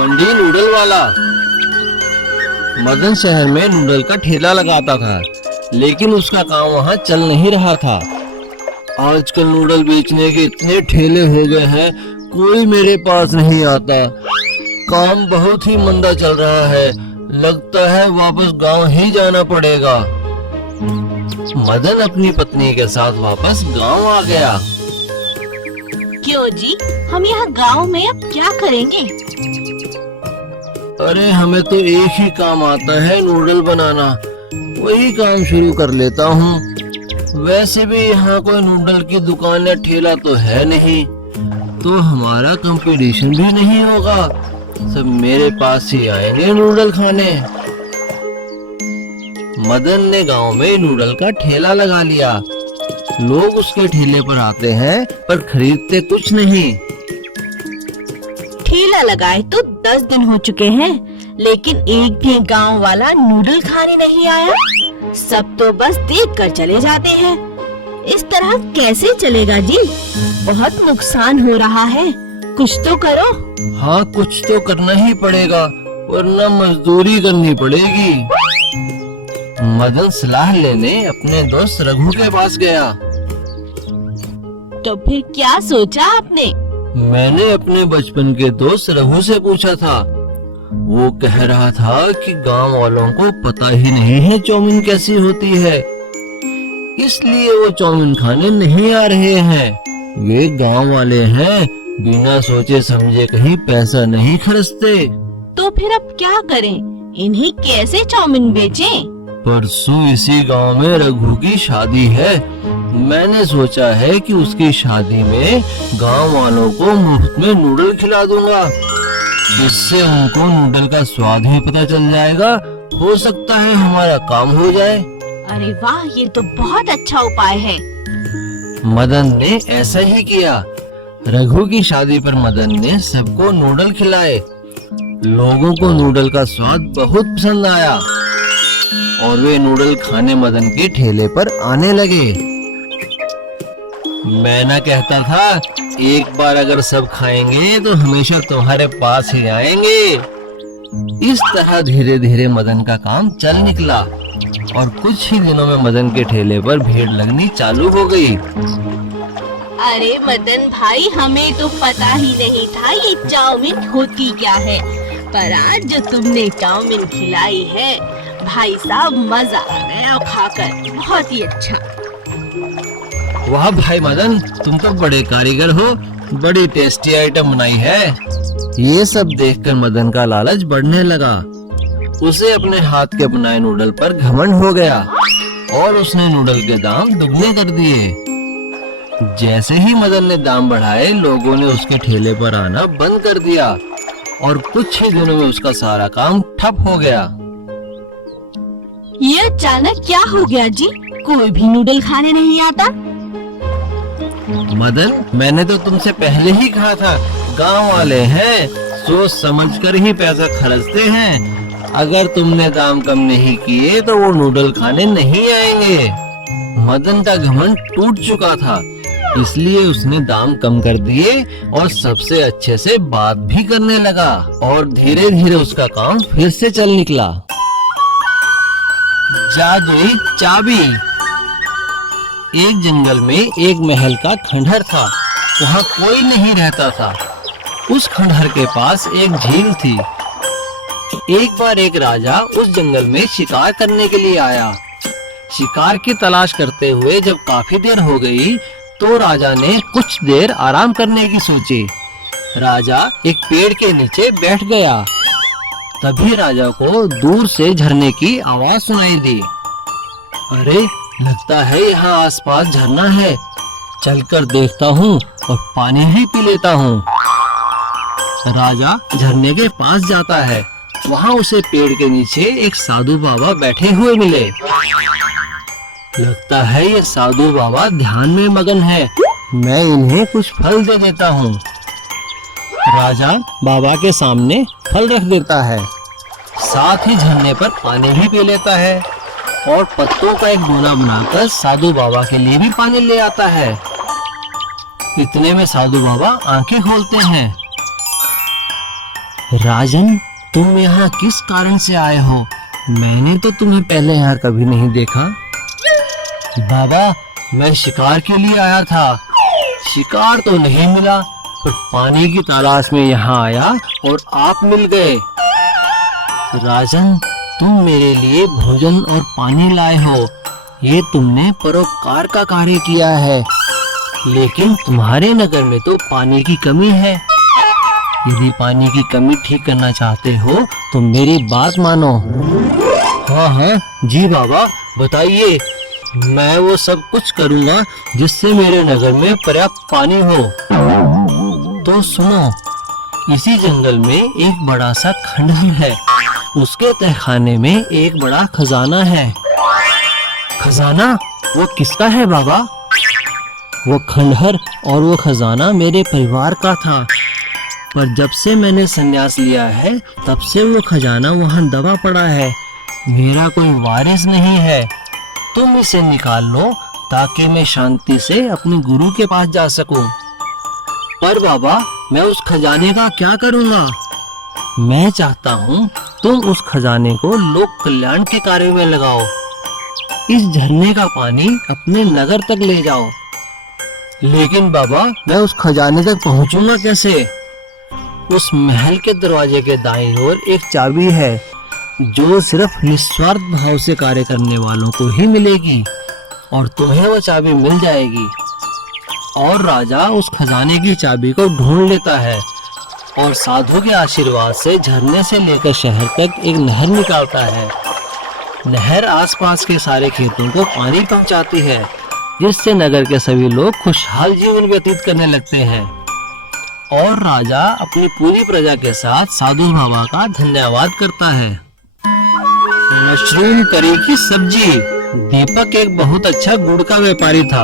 मंडी noodle वाला। मदन शहर में नूडल का ठेला लगाता था, लेकिन उसका काम वहाँ चल नहीं रहा था। आजकल नूडल बेचने के इतने ठेले हो गए हैं, कोई मेरे पास नहीं आता। काम बहुत ही मंदा चल रहा है, लगता है वापस गांव ही जाना पड़ेगा। मदन अपनी पत्नी के साथ वापस गांव आ गया। क्यों जी, हम यहाँ गांव में अब क्या करेंगे? अरे हमें तो एक ही काम आता है, नूडल बनाना। वही काम शुरू कर लेता हूँ। वैसे भी यहाँ कोई नूडल की दुकान या ठेला तो है नहीं, तो हमारा कंपटीशन भी नहीं होगा। सब मेरे पास ही आएंगे नूडल खाने। मदन ने गांव में नूडल का ठेला लगा लिया। लोग उसके ठेले पर आते हैं, पर खरीदते कुछ नहीं। ठेला लगाए तो 10 दिन हो चुके हैं, लेकिन एक भी गांव वाला नूडल खाने नहीं आया। सब तो बस देख कर चले जाते हैं। इस तरह कैसे चलेगा जी? बहुत नुकसान हो रहा है, कुछ तो करो। हाँ, कुछ तो करना ही पड़ेगा, वरना मजदूरी करनी पड़ेगी। मदन सलाह लेने अपने दोस्त रघु के पास गया। तो फिर क्या सोचा आपने? मैंने अपने बचपन के दोस्त रघु से पूछा था। वो कह रहा था कि गांव वालों को पता ही नहीं है चाउमीन कैसी होती है, इसलिए वो चाउमीन खाने नहीं आ रहे हैं। वे गांव वाले हैं, बिना सोचे समझे कहीं पैसा नहीं खर्चते। तो फिर अब क्या करें? इन्हें कैसे चाउमीन बेचें? परसों इसी गांव में रघु की शादी है। मैंने सोचा है कि उसकी शादी में गांव वालों को मुफ्त में नूडल खिला दूंगा। इससे उनको नूडल का स्वाद ही पता चल जाएगा। हो सकता है हमारा काम हो जाए। अरे वाह, ये तो बहुत अच्छा उपाय है। मदन ने ऐसा ही किया। रघु की शादी पर मदन ने सबको नूडल खिलाए। लोगों को नूडल का स्वाद बहुत पसंद आया और वे नूडल खाने मदन के ठेले पर आने लगे। मैं ना कहता था, एक बार अगर सब खाएंगे तो हमेशा तुम्हारे पास ही आएंगे। इस तरह धीरे धीरे मदन का काम चल निकला और कुछ ही दिनों में मदन के ठेले पर भीड़ लगनी चालू हो गई। अरे मदन भाई, हमें तो पता ही नहीं था ये चाउमीन होती क्या है, पर आज जो तुमने चाउमीन खिलाई है भाई साहब, मजा आ गया खाकर, बहुत ही अच्छा। वाह भाई मदन, तुम तो बड़े कारीगर हो, बड़ी टेस्टी आइटम बनाई है। ये सब देखकर मदन का लालच बढ़ने लगा। उसे अपने हाथ के बनाए नूडल पर घमंड हो गया और उसने नूडल के दाम दुगने कर दिए। जैसे ही मदन ने दाम बढ़ाए, लोगों ने उसके ठेले पर आना बंद कर दिया और कुछ ही दिनों में उसका सारा काम ठप हो गया। ये अचानक क्या हो गया जी? कोई भी नूडल खाने नहीं आता। मदन, मैंने तो तुमसे पहले ही कहा था, गांव वाले हैं, सोच समझकर ही पैसा खर्चते हैं। अगर तुमने दाम कम नहीं किए तो वो नूडल खाने नहीं आएंगे। मदन का घमंड टूट चुका था, इसलिए उसने दाम कम कर दिए और सबसे अच्छे से बात भी करने लगा और धीरे धीरे उसका काम फिर से चल निकला। जादुई चाबी। एक जंगल में एक महल का खंडहर था। वहाँ कोई नहीं रहता था। उस खंडहर के पास एक झील थी। एक बार एक राजा उस जंगल में शिकार करने के लिए आया। शिकार की तलाश करते हुए जब काफी देर हो गई, तो राजा ने कुछ देर आराम करने की सोची। राजा एक पेड़ के नीचे बैठ गया। तभी राजा को दूर से झरने की आवाज सुनाई दी। अरे, लगता है यहाँ आसपास झरना है। चलकर देखता हूँ और पानी ही पी लेता हूँ। राजा झरने के पास जाता है। वहाँ उसे पेड़ के नीचे एक साधु बाबा बैठे हुए मिले। लगता है ये साधु बाबा ध्यान में मगन है। मैं इन्हें कुछ फल दे देता हूँ। राजा बाबा के सामने फल रख देता है, साथ ही झरने पर पानी भी पी लेता है और पत्तों का एक डोला बनाकर साधु बाबा के लिए भी पानी ले आता है। इतने में साधु बाबा आंखें खोलते हैं। राजन, तुम यहाँ किस कारण से आए हो? मैंने तो तुम्हें पहले यहाँ कभी नहीं देखा। बाबा, मैं शिकार के लिए आया था। शिकार तो नहीं मिला, पर पानी की तलाश में यहाँ आया और आप मिल गए। राजन, तुम मेरे लिए भोजन और पानी लाए हो, ये तुमने परोपकार का कार्य किया है। लेकिन तुम्हारे नगर में तो पानी की कमी है। यदि पानी की कमी ठीक करना चाहते हो तो मेरी बात मानो। हाँ हाँ जी बाबा, बताइए। मैं वो सब कुछ करूँगा जिससे मेरे नगर में पर्याप्त पानी हो। तो सुनो, इसी जंगल में एक बड़ा सा खंडहर है। उसके तहखाने में एक बड़ा खजाना है। खजाना? वो किसका है बाबा? वो खंडहर और वो खजाना मेरे परिवार का था, पर जब से मैंने संन्यास लिया है तब से वो खजाना वहाँ दबा पड़ा है। मेरा कोई वारिस नहीं है। तुम इसे निकाल लो ताकि मैं शांति से अपने गुरु के पास जा सकूं। पर बाबा, मैं उस खजाने का क्या करूँगा? मैं चाहता हूँ तुम उस खजाने को लोक कल्याण के कार्य में लगाओ। इस झरने का पानी अपने नगर तक ले जाओ। लेकिन बाबा, मैं उस खजाने तक पहुंचूंगा कैसे? उस महल के दरवाजे के दाईं ओर एक चाबी है जो सिर्फ निस्वार्थ भाव से कार्य करने वालों को ही मिलेगी, और तुम्हें वो चाबी मिल जाएगी। और राजा उस खजाने की चाबी को ढूंढ लेता है और साधु के आशीर्वाद से झरने से लेकर शहर तक एक नहर निकालता है। नहर आसपास के सारे खेतों को पानी पहुंचाती है, जिससे नगर के सभी लोग खुशहाल जीवन व्यतीत करने लगते हैं। और राजा अपनी पूरी प्रजा के साथ साधु बाबा का धन्यवाद करता है। मशरूम करी की सब्जी। दीपक एक बहुत अच्छा गुड़ का व्यापारी था।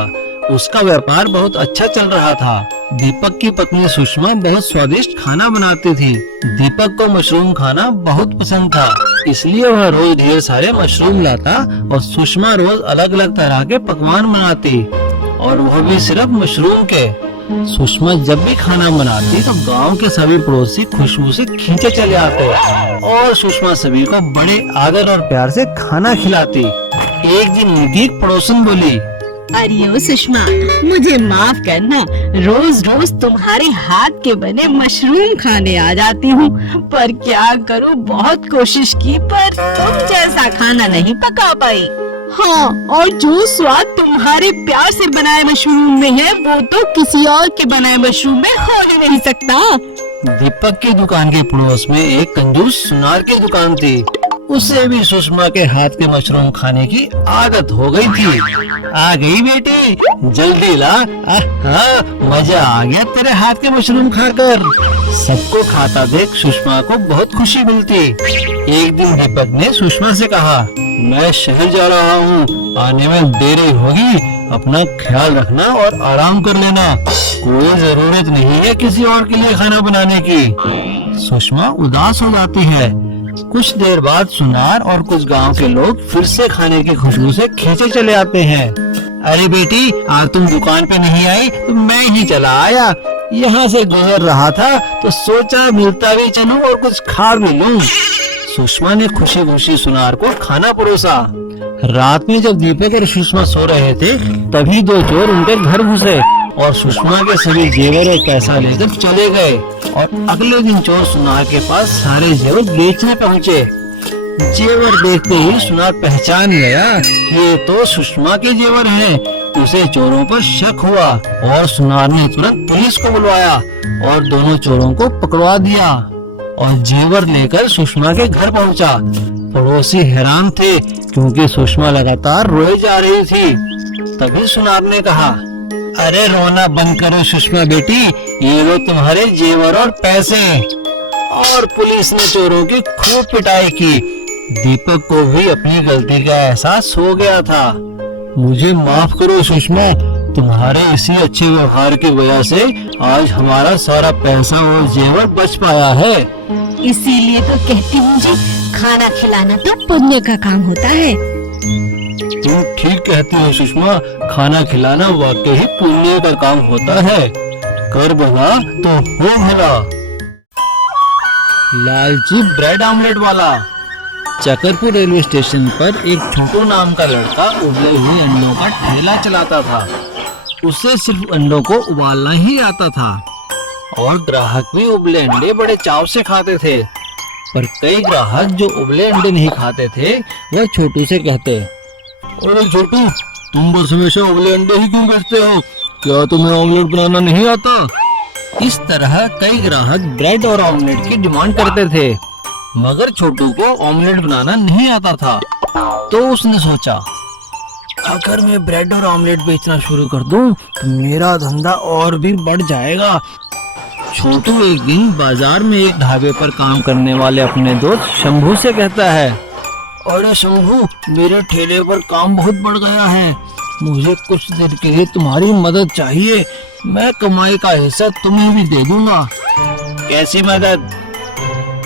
उसका व्यापार बहुत अच्छा चल रहा था। दीपक की पत्नी सुषमा बहुत स्वादिष्ट खाना बनाती थी। दीपक को मशरूम खाना बहुत पसंद था, इसलिए वह रोज ढेर सारे मशरूम लाता और सुषमा रोज अलग अलग तरह के पकवान बनाती, और वह भी सिर्फ मशरूम के। सुषमा जब भी खाना बनाती तो गांव के सभी पड़ोसी खुशबू से खींचे चले आते और सुषमा सभी को बड़े आदर और प्यार से खाना खिलाती। एक दिन उनकी एक पड़ोसन बोली, अरे ओ सुषमा, मुझे माफ करना, रोज रोज तुम्हारे हाथ के बने मशरूम खाने आ जाती हूँ, पर क्या करूँ, बहुत कोशिश की पर तुम जैसा खाना नहीं पका पाई। हाँ, और जो स्वाद तुम्हारे प्यार से बनाए मशरूम में है वो तो किसी और के बनाए मशरूम में हो ही नहीं सकता। दीपक की दुकान के पड़ोस में एक कंजूस सुनार की दुकान थी। उसे भी सुषमा के हाथ के मशरूम खाने की आदत हो गई थी। आ गई बेटी, जल्दी ला। हाँ, मजा आ गया तेरे हाथ के मशरूम खाकर। सबको खाता देख सुषमा को बहुत खुशी मिलती। एक दिन दीपक ने सुषमा से कहा, मैं शहर जा रहा हूँ, आने में देरी होगी, अपना ख्याल रखना और आराम कर लेना। कोई जरूरत नहीं है किसी और के लिए खाना बनाने की। सुषमा उदास हो जाती है। कुछ देर बाद सुनार और कुछ गांव के लोग फिर से खाने की खुशबू से खींचे चले आते हैं। अरे बेटी, आज तुम दुकान पे नहीं आई तो मैं ही चला आया। यहाँ से गुजर रहा था तो सोचा मिलता भी चलूं और कुछ खा भी लूं। सुषमा ने खुशी खुशी सुनार को खाना परोसा। रात में जब दीपक और सुषमा सो रहे थे तभी दो चोर उनके घर घुसे और सुषमा के सभी जेवर और पैसा लेकर चले गए। और अगले दिन चोर सुनार के पास सारे जेवर बेचने पहुँचे। जेवर देखते ही सुनार पहचान गया ये तो सुषमा के जेवर हैं। उसे चोरों पर शक हुआ और सुनार ने तुरंत पुलिस को बुलवाया और दोनों चोरों को पकड़वा दिया और जेवर लेकर सुषमा के घर पहुंचा। पड़ोसी हैरान थे क्योंकि सुषमा लगातार रोए जा रही थी। तभी सुनार ने कहा, अरे रोना बंद करो सुषमा बेटी, ये लो तुम्हारे जेवर और पैसे। और पुलिस ने चोरों की खूब पिटाई की। दीपक को भी अपनी गलती का एहसास हो गया था। मुझे माफ करो सुषमा, तुम्हारे इसी अच्छे व्यवहार की वजह से आज हमारा सारा पैसा और जेवर बच पाया है। इसीलिए तो कहती हूँ जी, खाना खिलाना तो पुण्य का काम होता है। तुम ठीक कहती हो सुषमा, खाना खिलाना वाकई ही पुण्य का काम होता है। कर भला तो हो भला। लालची ब्रेड ऑमलेट वाला। चकरपुर रेलवे स्टेशन पर एक छोटू नाम का लड़का उबले हुए अंडों का ठेला चलाता था। उसे सिर्फ अंडों को उबालना ही आता था और ग्राहक भी उबले अंडे बड़े चाव से खाते थे। पर कई ग्राहक जो उबले अंडे नहीं खाते थे वह छोटू से कहते, अरे छोटू, तुम बस हमेशा उबले अंडे ही क्यों बेचते हो? क्या तुम्हें ऑमलेट बनाना नहीं आता? इस तरह कई ग्राहक ब्रेड और ऑमलेट की डिमांड करते थे, मगर छोटू को ऑमलेट बनाना नहीं आता था। तो उसने सोचा, अगर मैं ब्रेड और ऑमलेट बेचना शुरू कर दूं तो मेरा धंधा और भी बढ़ जाएगा। छोटू एक दिन बाजार में एक ढाबे पर काम करने वाले अपने दोस्त शंभू से कहता है, अरे शंभू, मेरे ठेले पर काम बहुत बढ़ गया है, मुझे कुछ देर के लिए तुम्हारी मदद चाहिए। मैं कमाई का हिस्सा तुम्हें भी दे दूंगा। कैसी मदद?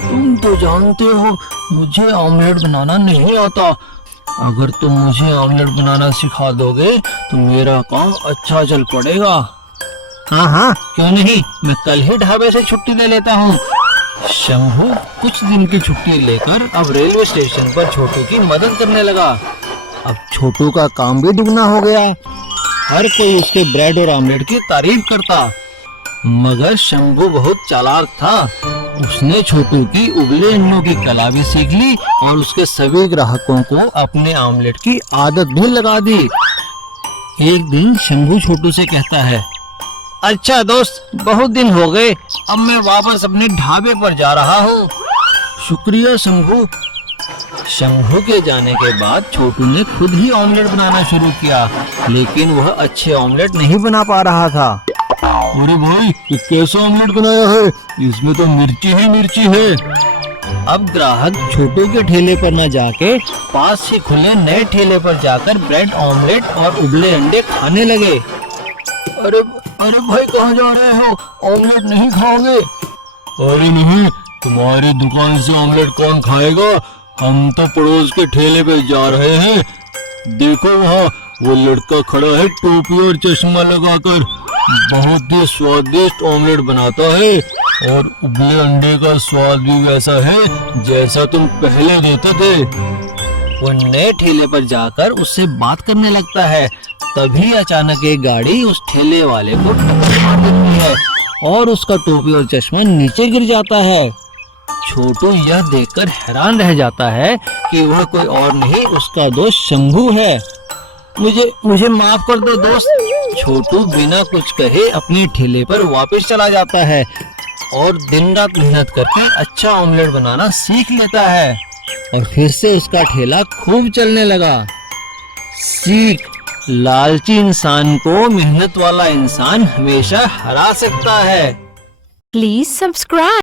तुम तो जानते हो मुझे ऑमलेट बनाना नहीं आता। अगर तुम मुझे ऑमलेट बनाना सिखा दोगे तो मेरा काम अच्छा चल पड़ेगा। हाँ हाँ, क्यों नहीं, मैं कल ही ढाबे से छुट्टी ले लेता हूँ। शंभू कुछ दिन की छुट्टी लेकर अब रेलवे स्टेशन पर छोटू की मदद करने लगा। अब छोटू का काम भी दुगना हो गया। हर कोई उसके ब्रेड और ऑमलेट की तारीफ करता। मगर शंभू बहुत चालाक था। उसने छोटू की उबले अंडों की कला भी सीख ली और उसके सभी ग्राहकों को अपने ऑमलेट की आदत भी लगा दी। एक दिन शंभू छोटू से कहता है, अच्छा दोस्त, बहुत दिन हो गए, अब मैं वापस अपने ढाबे पर जा रहा हूँ। शुक्रिया शंभू। शंभू के जाने के बाद छोटू ने खुद ही ऑमलेट बनाना शुरू किया, लेकिन वह अच्छे ऑमलेट नहीं बना पा रहा था। अरे भाई, तू कैसा ऑमलेट बनाया है? इसमें तो मिर्ची ही मिर्ची है। अब ग्राहक छोटू के ठेले पर न जाके पास ही खुले नए ठेले पर जाकर ब्रेड ऑमलेट और उबले अंडे खाने लगे। अरे भाई, कहाँ जा रहे हो? ऑमलेट नहीं खाओगे? अरे नहीं, तुम्हारी दुकान से ऑमलेट कौन खाएगा? हम तो पड़ोस के ठेले पे जा रहे हैं। देखो वहाँ वो लड़का खड़ा है टोपी और चश्मा लगाकर, बहुत ही स्वादिष्ट ऑमलेट बनाता है और उबले अंडे का स्वाद भी वैसा है जैसा तुम पहले देते थे। वो नए ठेले पर जाकर उससे बात करने लगता है। तभी अचानक एक गाड़ी उस ठेले वाले को टक्कर मार देती है और उसका टोपी और चश्मा नीचे गिर जाता है। छोटू यह देखकर हैरान रह जाता है कि वह कोई और नहीं, उसका दोस्त शंभू है। मुझे माफ कर दो दोस्त। छोटू बिना कुछ कहे अपने ठेले पर वापस चला जाता है और दिन रात मेहनत करके अच्छा ऑमलेट बनाना सीख लेता है और फिर से उसका ठेला खूब चलने लगा। सीख, लालची इंसान को मेहनत वाला इंसान हमेशा हरा सकता है। Please subscribe.